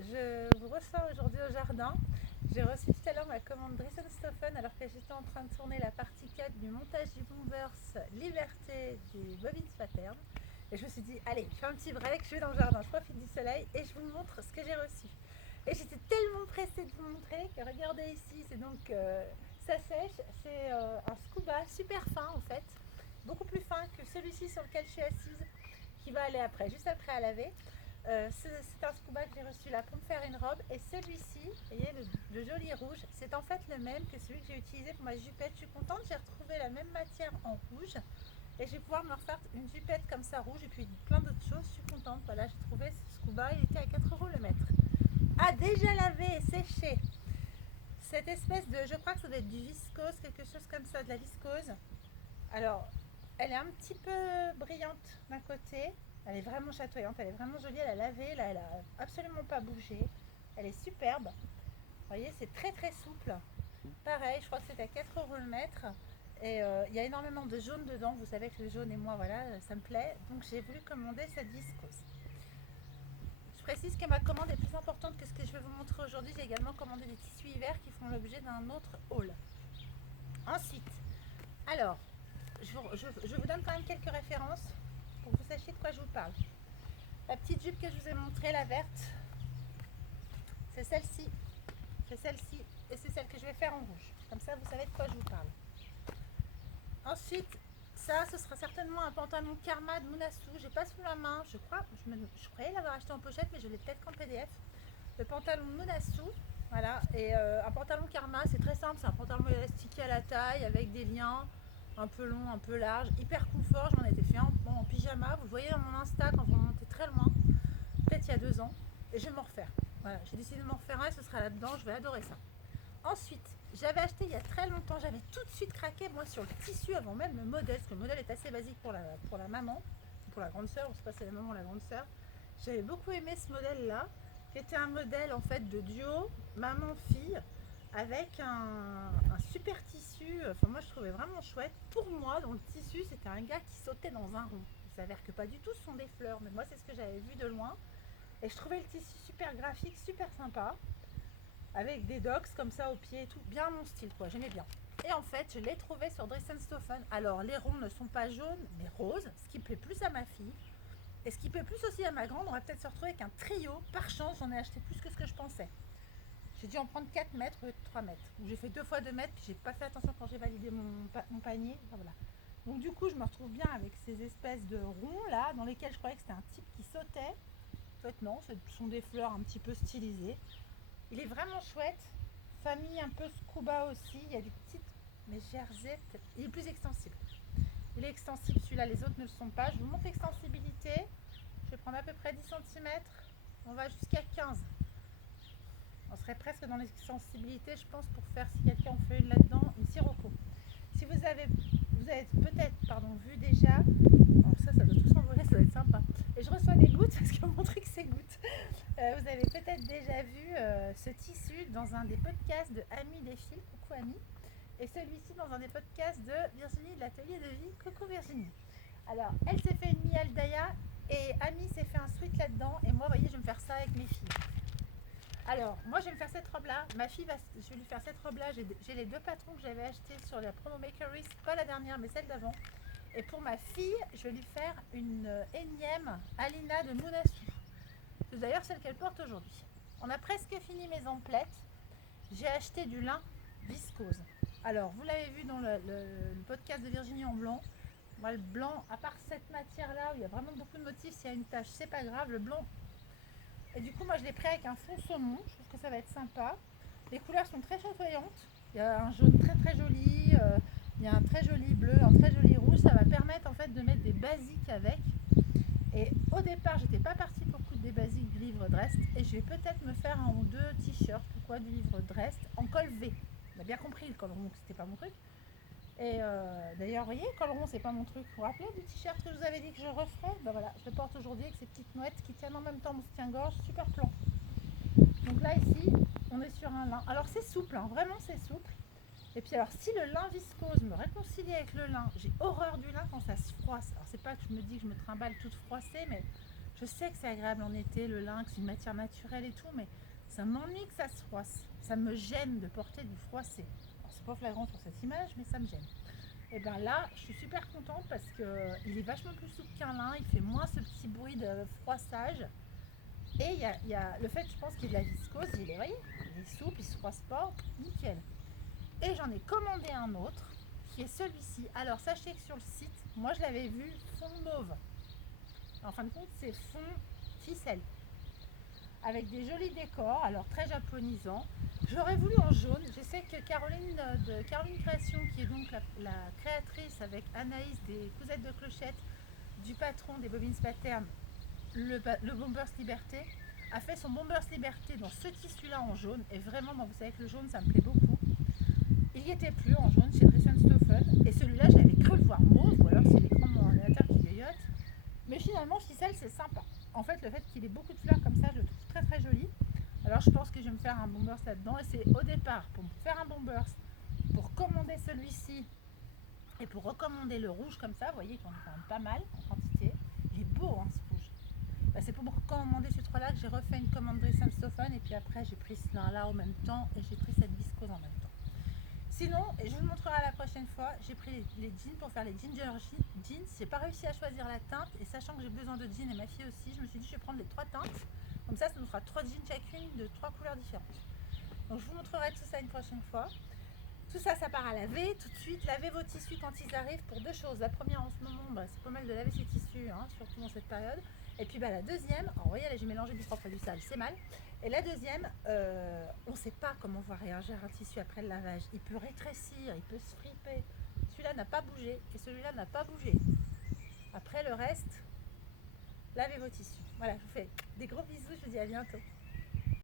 Je vous reçois aujourd'hui au jardin. J'ai reçu tout à l'heure ma commande Dressenstoffen alors que j'étais en train de tourner la partie 4 du montage du Bombers Liberté du Bobby Pattern. Et je me suis dit, allez, je fais un petit break, je vais dans le jardin, je profite du soleil et je vous montre ce que j'ai reçu. Et j'étais tellement pressée de vous montrer que regardez ici, c'est donc ça sèche, c'est un scuba super fin en fait, beaucoup plus fin que celui-ci sur lequel je suis assise, qui va aller après, juste après à laver. C'est un scuba que j'ai reçu là pour me faire une robe. Et celui-ci, vous voyez, le joli rouge, c'est en fait le même que celui que j'ai utilisé pour ma jupette. Je suis contente, j'ai retrouvé la même matière en rouge. Et je vais pouvoir me refaire une jupette comme ça rouge et puis plein d'autres choses. Je suis contente. Voilà, j'ai trouvé ce scuba, il était à 4 € le mètre. Ah, déjà lavé et séché. Cette espèce de, je crois que ça doit être du viscose, quelque chose comme ça, de la viscose. Alors, elle est un petit peu brillante d'un côté. Elle est vraiment chatoyante, elle est vraiment jolie. Elle a lavé, là, elle a absolument pas bougé. Elle est superbe. Vous voyez, c'est très très souple. Pareil, je crois que c'est à 4 € le mètre. Et il y a énormément de jaune dedans. Vous savez que le jaune et moi, voilà, ça me plaît. Donc j'ai voulu commander cette viscose. Je précise que ma commande est plus importante que ce que je vais vous montrer aujourd'hui. J'ai également commandé des tissus hiver qui font l'objet d'un autre haul. Ensuite, alors, je vous donne quand même quelques références pour que vous sachiez de quoi je vous parle. La petite jupe que je vous ai montrée, la verte, c'est celle-ci. C'est celle-ci et c'est celle que je vais faire en rouge. Comme ça, vous savez de quoi je vous parle. Ensuite, ça, ce sera certainement un pantalon Karma de Munasu. J'ai pas sous la main, je crois. Je croyais l'avoir acheté en pochette, mais je l'ai peut-être qu'en PDF. Le pantalon Munasu, voilà. Et un pantalon Karma, c'est très simple. C'est un pantalon élastiqué à la taille avec des liens un peu longs, un peu larges, hyper confort. Je m'en étais fait en pyjama. Vous le voyez dans mon Insta quand vous remontez très loin, peut-être il y a 2 ans. Et je vais m'en refaire. Voilà, j'ai décidé de m'en refaire un et ce sera là-dedans. Je vais adorer ça. Ensuite, j'avais acheté il y a très longtemps, j'avais tout de suite craqué moi sur le tissu avant même le modèle, parce que le modèle est assez basique pour la maman, pour la grande sœur, je ne sais pas si c'est la maman ou la grande sœur. J'avais beaucoup aimé ce modèle-là, qui était un modèle en fait de duo maman-fille, avec un super tissu, enfin moi je trouvais vraiment chouette. Pour moi, dans le tissu, c'était un gars qui sautait dans un rond. Il s'avère que pas du tout, ce sont des fleurs, mais moi c'est ce que j'avais vu de loin. Et je trouvais le tissu super graphique, super sympa avec des docks comme ça au pied et tout, bien mon style quoi, j'aimais bien. Et en fait, je l'ai trouvé sur Dressenstoffen. Alors, les ronds ne sont pas jaunes, mais roses, ce qui plaît plus à ma fille. Et ce qui plaît plus aussi à ma grande, on va peut-être se retrouver avec un trio. Par chance, j'en ai acheté plus que ce que je pensais. J'ai dû en prendre 4 mètres au lieu de 3 mètres. Donc, j'ai fait 2 fois 2 mètres, puis j'ai pas fait attention quand j'ai validé mon panier. Enfin, voilà. Donc, du coup, je me retrouve bien avec ces espèces de ronds là, dans lesquels je croyais que c'était un type qui sautait. En fait, non, ce sont des fleurs un petit peu stylisées. Il est vraiment chouette. Famille un peu scuba aussi. Il y a des petites mégères. Il est plus extensible. Il est extensible celui-là, les autres ne le sont pas. Je vous montre l'extensibilité. Je vais prendre à peu près 10 centimètres. On va jusqu'à 15. On serait presque dans l'extensibilité, je pense, pour faire, si quelqu'un en fait une là-dedans, une sirocco. Si vous avez peut-être vu déjà, alors ça doit tout s'envoler, ça doit être sympa. Et je reçois des gouttes parce qu'on montrait que c'est gouttes. Vous avez peut-être déjà vu ce tissu dans un des podcasts de Ami des fils, coucou Ami, et celui-ci dans un des podcasts de Virginie de l'atelier de vie, coucou Virginie. Alors, elle s'est fait une miel Daya et Ami s'est fait un sweat là-dedans, et moi, vous voyez, je vais me faire ça avec mes filles. Alors, moi, je vais me faire cette robe-là. Ma fille, je vais lui faire cette robe-là. J'ai les 2 patrons que j'avais achetés sur la promo Makeries, pas la dernière, mais celle d'avant. Et pour ma fille, je vais lui faire une énième Alina de Munasu. C'est d'ailleurs celle qu'elle porte aujourd'hui. On a presque fini mes emplettes. J'ai acheté du lin viscose. Alors, vous l'avez vu dans le podcast de Virginie en blanc. Moi, le blanc, à part cette matière-là, où il y a vraiment beaucoup de motifs, s'il y a une tache, c'est pas grave. Le blanc. Et du coup, moi, je l'ai pris avec un fond saumon. Je trouve que ça va être sympa. Les couleurs sont très chatoyantes. Il y a un jaune très très joli. Il y a un très joli bleu, un très joli rouge. Ça va permettre en fait de mettre des basiques avec. Et au départ, j'étais pas partie pour coudre des basiques du livre Drest. Et je vais peut-être me faire un ou deux t-shirts, pourquoi du livre Drest, en col V. On a bien compris le col rond, que c'était pas mon truc. Et d'ailleurs, vous voyez, col rond, c'est pas mon truc. Vous vous rappelez du t-shirt que je vous avais dit que je referais? Ben voilà, je le porte aujourd'hui avec ces petites mouettes qui tiennent en même temps mon soutien-gorge, super plan. Donc là, ici, on est sur un lin. Alors c'est souple, hein, vraiment c'est souple. Et puis alors, si le lin viscose me réconcilie avec le lin, j'ai horreur du lin quand ça se froisse. Alors c'est pas que je me dis que je me trimballe toute froissée, mais Je sais que c'est agréable en été, le lin, que c'est une matière naturelle et tout, mais ça m'ennuie que ça se froisse. Ça me gêne de porter du froissé. Alors, c'est pas flagrant sur cette image, mais ça me gêne. Et bien là, je suis super contente parce qu'il est vachement plus souple qu'un lin, il fait moins ce petit bruit de froissage. Et il y a le fait, je pense qu'il est de la viscose, vous voyez, il est souple, il se froisse pas, nickel. Et j'en ai commandé un autre, qui est celui-ci. Alors sachez que sur le site, moi je l'avais vu fond mauve. En fin de compte, c'est fond ficelle. Avec des jolis décors, alors très japonisants. J'aurais voulu en jaune. Je sais que Caroline de Caroline Création, qui est donc la créatrice avec Anaïs des Cousettes de Clochette, du patron des Bobines Paternes, le Bombers Liberté, a fait son Bombers Liberté dans ce tissu-là en jaune. Et vraiment, bon, vous savez que le jaune, ça me plaît beaucoup. Il n'y était plus en jaune chez Dressenstoffen. Et celui-là, je l'avais cru le voir mauve, ou alors c'est l'écran de mon ordinateur qui vieillotte. Mais finalement, ficelle, c'est sympa. En fait, le fait qu'il ait beaucoup de fleurs comme ça, je le trouve très très joli. Alors, je pense que je vais me faire un bombers là-dedans. Et c'est au départ, pour me faire un bombers, pour commander celui-ci et pour recommander le rouge comme ça, vous voyez qu'on est quand même pas mal en quantité. Il est beau, hein, ce rouge. Bah, c'est pour commander ces trois-là que j'ai refait une commande Dressenstoffen. Et puis après, j'ai pris ce lin-là en même temps et j'ai pris cette viscose en même temps. Sinon, et je vous le montrerai la prochaine fois, j'ai pris les jeans pour faire les ginger jeans. J'ai pas réussi à choisir la teinte et sachant que j'ai besoin de jeans et ma fille aussi, je me suis dit je vais prendre les trois teintes. Comme ça nous fera 3 jeans chacune de 3 couleurs différentes. Donc je vous montrerai tout ça une prochaine fois. Tout ça, ça part à laver tout de suite. Lavez vos tissus quand ils arrivent pour deux choses. La première en ce moment, c'est pas mal de laver ses tissus, hein, surtout dans cette période. Et puis la deuxième, alors, vous voyez là j'ai mélangé du propre et du sale, c'est mal. Et la deuxième, on ne sait pas comment va réagir un tissu après le lavage. Il peut rétrécir, il peut se friper. Celui-là n'a pas bougé et celui-là n'a pas bougé. Après le reste, lavez vos tissus. Voilà, je vous fais des gros bisous, je vous dis à bientôt.